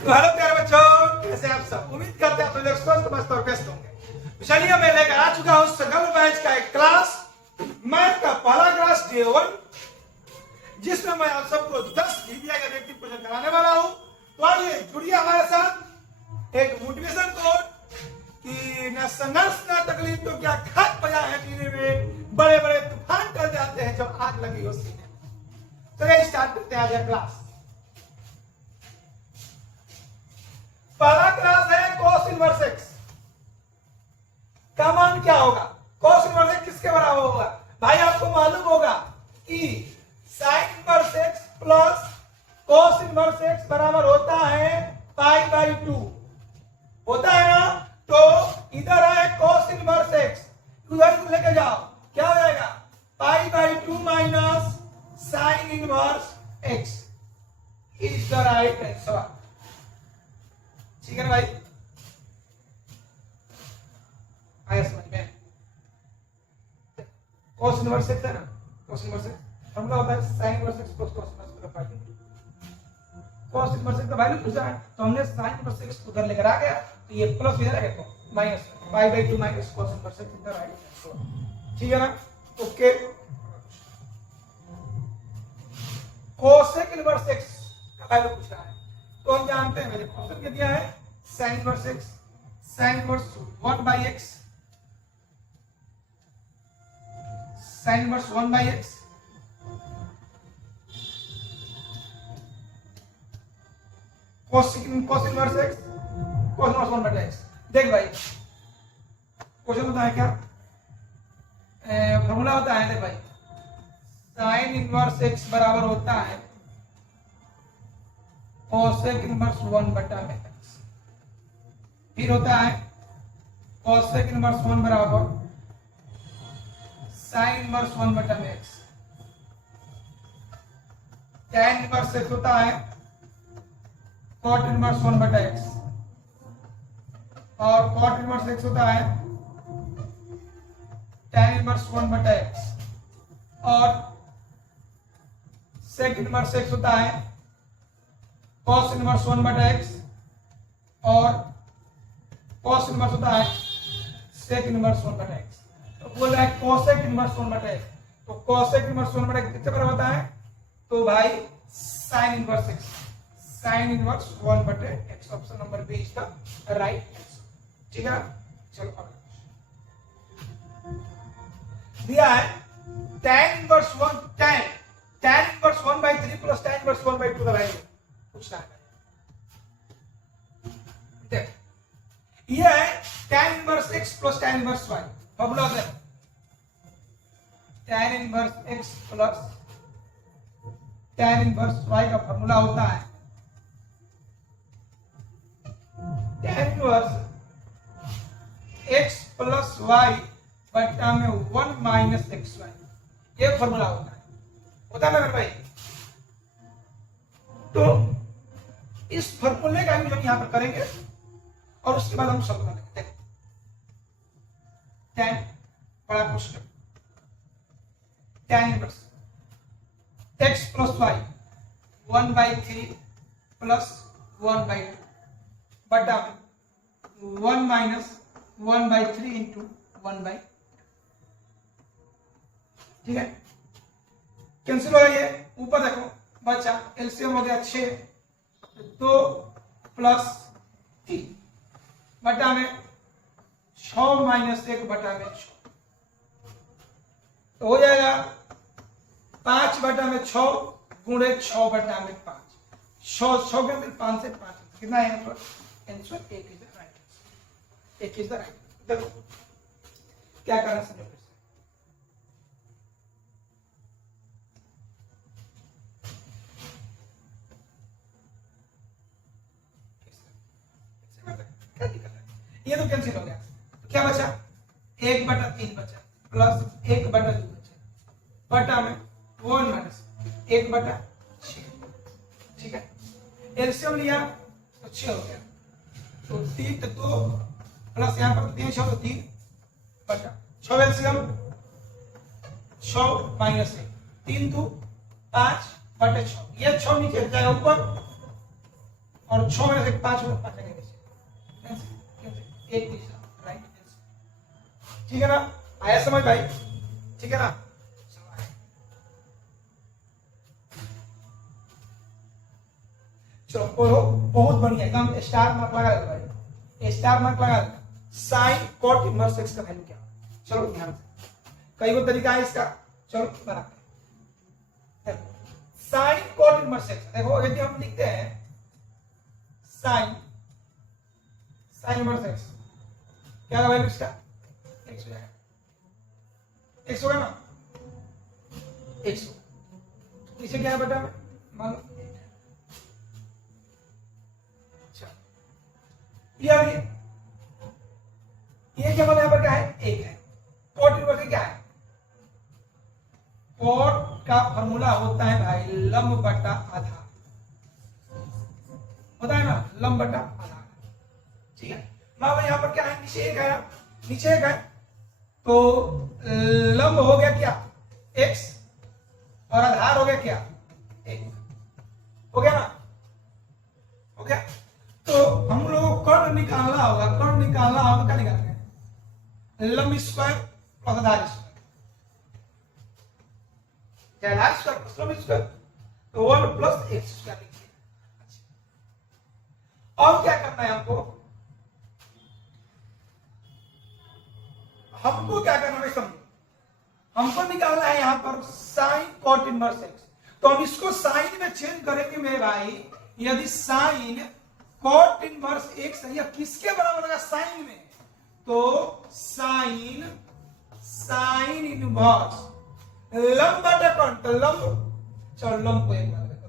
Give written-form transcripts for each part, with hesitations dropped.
तो हेलो प्यारे बच्चों, कैसे आप सब? उम्मीद करते हैं आप लोग स्वस्थ मस्त और व्यस्त होंगे। चलिए मैं लेकर आ चुका हूं संगम बैच का एक क्लास, मैथ का पहला क्लास डे 1, जिसमें मैं आप सबको 10 दिया गया व्यक्ति क्वेश्चन कराने वाला हूं। तो आइए जुड़िए हमारे साथ। एक मोटिवेशन कोड कि न संघर्ष न तकलीफ तो क्या खाक बजा है जीने में, बड़े बड़े तूफान कर जाते हैं जब आग लगी हो सीने में। चलिए स्टार्ट करते हैं आज क्लास। पहला क्लास है cos इनवर्स x का मान क्या होगा। cos इनवर्स x किसके बराबर होगा भाई? आपको मालूम होगा कि sin inverse x plus cos inverse x बराबर होता है पाई बाई 2, होता है ना। तो इधर है cos इनवर्स x, उधर लेके जाओ, क्या हो जाएगा? Pi by 2 minus sin inverse x is the right answer. ठीक है ना भाई? आया समझ में? cos इनवर्स x है ना, cos इनवर्स x फॉर्मूला होता है sin inverse x plus cos inverse का पाई। cos इनवर्स x का वैल्यू पूछा है तो हमने sin इनवर्स x उधर लेकर आ गया, तो ये प्लस इधर है तो minus pi by 2 minus cos inverse x इधर आएगा। ठीक है ना? ओके। cosec इनवर्स x का वैल्यू पूछा है तो हम जानते हैं, मेरे क्वेश्चन क्या दिया है? sin inverse x, sin inverse 1 by x, sin inverse 1 by x, cos inverse x, cos inverse 1 by x। देख भाई, क्वेश्चन होता है क्या? फॉर्मूला होता है, देख भाई, sin इनवर्स x बराबर होता है cosec इनवर्स 1 बटा x। फिर होता है cosec इनवर्स 1 बराबर sin इनवर्स 1 बटा x। tan इनवर्स x होता है cot इनवर्स 1 बटा x, और cot इनवर्स x होता है tan इनवर्स 1 बटा x, और sec इनवर्स x होता है cos इनवर्स 1 बटा x, और cos इनवर्स होता है sec इनवर्स 1 बटा x। तो बोल रहा है cosec इनवर्स 1 बटा x, तो cosec इनवर्स 1 बटा x कितने बराबर होता है? तो भाई sin inverse x, sin inverse 1 बटे x। Option number B is the right answer. ठीक है? चलो अगला दिया है tan inverse 1 tan inverse 1 by 3 plus tan inverse 1 by 2 का वैल्यू पूछना है। देख, ये है tan inverse x plus tan inverse y। Formula होता है tan inverse x plus tan inverse y का फॉर्मूला होता है tan inverse x plus y बटा में 1 माइनस xy। ये फॉर्मूला होता है ना मेरे भाई? तो इस फॉर्मूले का यूज हम यहां पर करेंगे और उसके बाद हम सॉल्व करेंगे। देखो, tan बड़ा question, tan inverse x plus y 1 by 3 plus 1 by 2 बटा 1 माइनस 1 by 3 इंटू 1 by 2। ठीक है? कैंसिल हो रही है, ऊपर देखो बचा एलसीएम हो गया 6, 2 प्लस 3 बटा में 6 माइनस 1 बटा में 6, तो हो जाएगा 5 बटा में 6 गुणे 6 बटा में 5। 6 के अंदर 5 से 5 कितना है answer? Answer 1 is the right answer. 1 is the right. देखो क्या करना समझो। ये तो कैंसिल हो गया, तो क्या बचा? 1 बटा 3 बचा प्लस 1 बटा 2 बचा बटा में 1 माइनस 1 बटा 6। ठीक है? एलसीएम लिया तो 6 हो गया, तो 3 तो 2 प्लस यहां पर 3 6 तो 3 बटा 6 एलसीएम 6 माइनस 1 3 2 5 बटे 6। ये 6 नीचे जाएगा ऊपर और 6 में से 5 में 5 आगे एक तीसरा राइट। ठीक है ना, आया समझ भाई? ठीक है ना, चलो पढ़ो, बहुत बढ़िया एकदम स्टार मार्क लगा दो भाई, स्टार मार्क लगा दो। साइन कॉट इनवर्स एक्स का वैल्यू क्या? चलो ध्यान से, कई गो तरीका है इसका, चलो बनाते हैं। साइन कॉट इनवर्स एक्स, देखो यदि हम लिखते हैं साइन इनवर्स एक्स, क्या वैल्यू इसका? एक्स हो जाएगा, एक्स होगा ना, एक्स हो, नीचे क्या है बेटा में मान लो ये क्या बोला, यहाँ पर क्या है? एक है। कॉट इनवर्स क्या है? कॉट का फॉर्मूला होता है भाई लंब बटा आधार, होता है ना, लंब बटा आधार। ठीक है, मान लो यहाँ पर क्या है, नीचे एक है, नीचे एक है, तो लंब हो गया क्या? एक्स, और आधार हो गया क्या? एक, हो गया ना, हो गया। तो हम लोग को कर्ण निकालना होगा, कर्ण निकालना होगा, क्या निकालेंगे? लंब स्क्वायर और आधार स्क्वायर, आधार स्क्वायर प्लस लंब स्क्वायर, तो 1 प्लस एक्स स्क्वायर लिखिए। और क्या करना है हमको? हमको क्या करना है समझो, हमको निकालना है यहाँ पर साइन कॉट इनवर्स एक्स। तो हम इसको साइन में चेंज करेंगे मेरे भाई, यदि साइन कॉट इनवर्स एक्स है, या किसके बराबर होगा साइन में? तो साइन इनवर्स लंब बटा कौन? तो लंब, चलो लंब को एक बार देखो,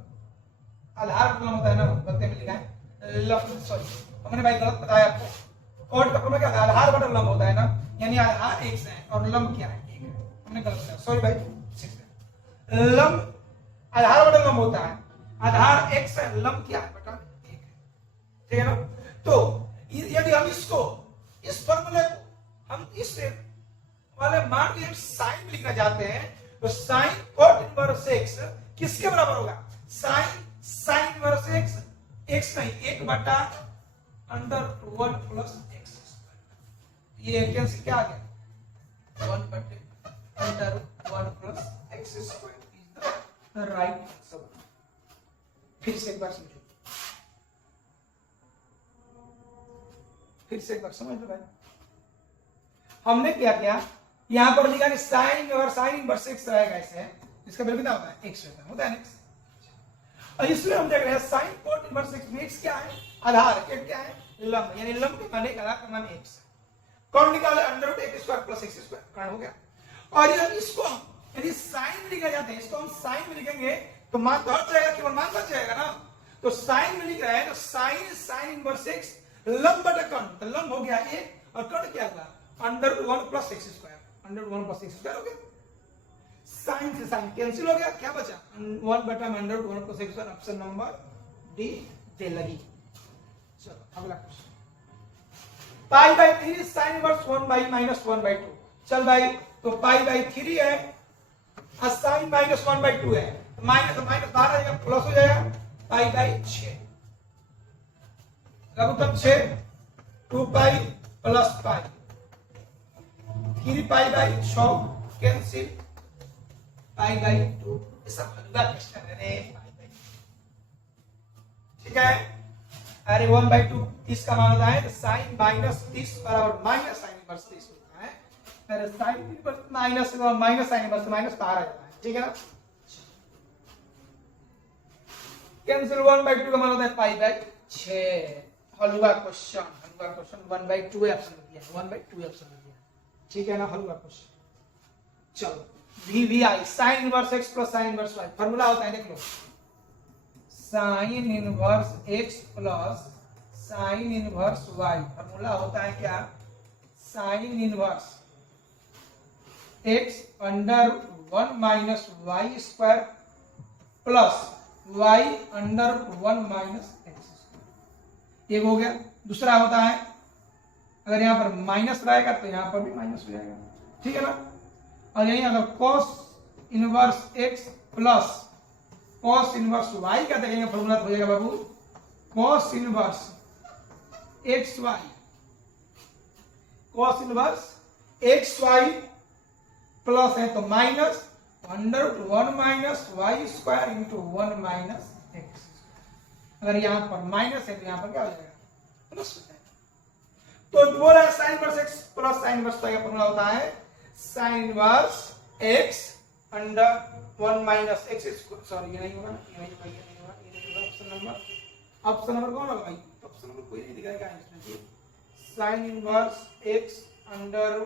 आधार लंब होता है ना, गलती में लिखा है लंब, सॉरी हमने भाई गलत बताया आपको। कॉट का फॉर्मूला क्या है? आधार बटा लंब होता है ना, यानी आधार एक्स है और लंब क्या है? एक है, हमने गलत बताया, सॉरी भाई। लंब आधार बटा लंब होता है, आधार एक्स है, लंब क्या है बटा एक है। ठीक है ना, तो यदि हम इसको, इस फॉर्मूले को हम इस वाले मान के साइन में लिखना चाहते हैं, तो साइन कॉट इनवर्स एक्स किसके बराबर होगा? साइन इनवर्स एक्स, एक्स नहीं, एक बटा अंडर 1 प्लस एक्स स्क्वायर, ये कैंसिल क्या आ गया? 1 बटे under 1 plus x square is the right answer. फिर से एक बार समझो, फिर से एक बार समझ लो भाई, हमने क्या किया, यहां पर लिखा कि साइन और साइन इनवर्स एक्स रहेगा, ऐसे इसका वैल्यू कितना होता है? एक्स होता है एक्स। और इसमें हम देख रहे हैं साइन कॉट इनवर्स एक्स में एक्स क्या है? आधार, क्या है? लंब, यानी लंब के माने आधार का मान एक्स। कौन निकाले? Under root x square plus x square, कर्ण हो गया। और यदि इसको यदि साइन में लिखा जाता है, इसको हम साइन में लिखेंगे तो मान तो हट जाएगा, केवल मान बच जाएगा ना। तो साइन में लिख रहा है तो साइन इनवर्स एक्स लंब बटा कर्ण, तो लंब हो गया एक, और कर्ण क्या हुआ? Under 1 plus x square, under 1 plus x square हो गया। साइन से साइन कैंसिल हो गया, क्या बचा? 1 बटा under 1 plus x square, option number D दे लगी। चलो अगला question, pi by 3 sine inverse 1 by minus 1 by 2। चल भाई, तो पाई बाई 3 है और साइन माइनस 1 बाई 2 है, माइनस माइनस बाहर आएगा, प्लस हो जाएगा, पाई by 6, लघुत्तम 6, 2 pi plus pi, 3 pi by 6 cancel, pi by 2, सब हल्का क्वेश्चन है रे। ठीक है, अरे 1 बाई 2 30 का मान होता है, तो साइन माइनस 30 बराबर माइनस साइन इनवर्स 30 होता है, फिर sine inverse minus sine inverse minus बाहर आ जाता है। ठीक है ना, कैंसिल 1 बाई 2 का मान होता है पाई बाई 6। हलवा क्वेश्चन 1 बाई 2 ऑप्शन दिया, 1 बाई 2 ऑप्शन दिया। ठीक है ना, हलवा क्वेश्चन। चलो VVI sine inverse x plus sine inverse y, formula होता है देख लो, sine inverse x plus sine inverse y, formula होता है क्या? Sine inverse x under 1 minus y square plus y under 1 minus x square, एक हो गया। दूसरा होता है, अगर यहाँ पर माइनस रहेगा तो यहाँ पर भी माइनस हो जाएगा। ठीक है ना, और यही अगर cos inverse x plus cos inverse y का देखेंगे फॉर्मूला हो जाएगा बाबू cos inverse x y, cos inverse x y plus है तो minus under root 1 minus y square into 1 minus x. अगर यहां पर माइनस है तो यहां पर क्या हो जाएगा प्लस हो जाएगा। तो बोला sign inverse x plus sine inverse का फॉर्मूला होता है sign inverse x under 1 minus x square. Sorry ये नहीं होगा, ये नहीं होगा, ये नहीं होगा, ये नहीं होगा। ऑप्शन नंबर कौन होगा भाई? ऑप्शन नंबर कोई नहीं दिखाएगा इसमें। Sign inverse x under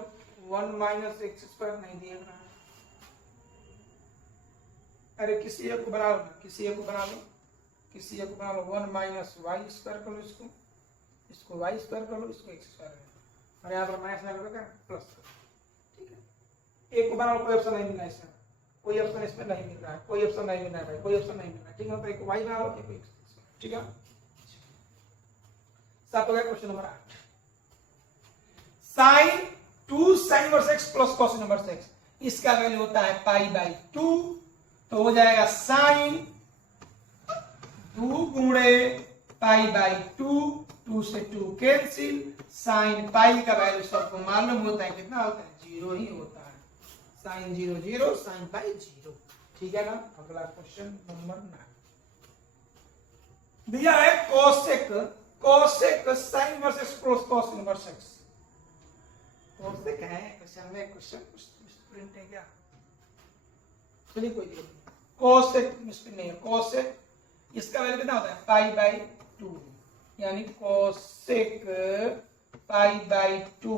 1 minus x square नहीं दिया गया। अरे किसी एक को बना लो, किसी एक को बना लो, किसी एक को बना लो। 1 माइनस वाई स्क्वायर कर लो, इसको वाई स्क्वायर कर लो, इसको एक्स स्क्वायर कर लो, और यहाँ पर माइनस लगा कर प्लस कर। ठीक है, एक को बना लो। कोई ऑप्शन नहीं मिल रहा है इसमें, कोई ऑप्शन इसमें नहीं मिल रहा है, कोई ऑप्शन नहीं मिल रहा है भाई, कोई ऑप्शन नहीं मिल रहा है। ठीक है, तो एक वाई बना लो, एक एक्स। ठीक है, सात हो गया। Question number 8, sine 2 sine inverse x plus cos inverse x, इसका वैल्यू होता है पाई बाई 2, तो हो जाएगा साइन 2 गुणे पाई बाई 2, 2 से 2 कैंसिल, साइन पाई का वैल्यू सबको मालूम होता है कितना होता है, 0 ही होता है। Sine 0 0, sine pi 0। ठीक है ना। अगला क्वेश्चन नंबर 9 दिया है cosec, cosec sign inverse x plus cos inverse x. Cosec है क्वेश्चन में, क्वेश्चन प्रिंट है क्या? चलिए कोई नहीं, कोसेक मिस्टेक नहीं है। कोसेक इसका वैल्यू कितना होता है पाई बाई 2, यानी कोसेक पाई बाई 2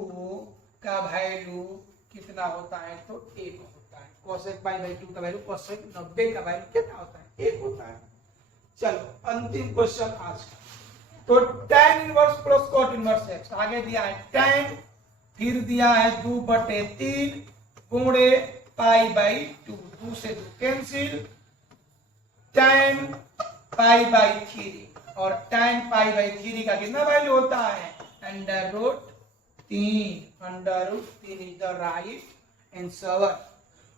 का वैल्यू कितना होता है तो 1 होता है। कोसेक पाई बाई 2 का वैल्यू, कोसेक 90 का वैल्यू कितना होता है 1 होता है। चलो अंतिम क्वेश्चन आज का, तो tan inverse plus cot inverse x. आगे दिया है tan, फिर दिया है 2/3 गुणे पाई बाई 2, 2 से 2 कैंसिल, tan पाई बाई 3, और tan पाई बाई 3 का कितना वैल्यू होता है under root 3, under root 3 is the right answer.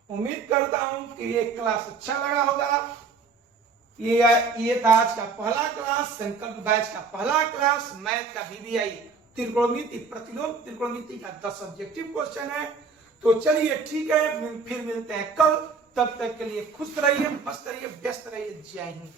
उम्मीद करता हूं कि ये क्लास अच्छा लगा होगा। ये था आज का पहला क्लास, संकल्प बैच का पहला क्लास, मैथ का VBI त्रिकोणमिति, प्रतिलोम त्रिकोणमिति का 10 ऑब्जेक्टिव क्वेश्चन है। तो चलिए ठीक है, फिर मिलते हैं कल। तब तक के लिए खुश रहिए, मस्त रहिए, व्यस्त रहिए। जय हिंद।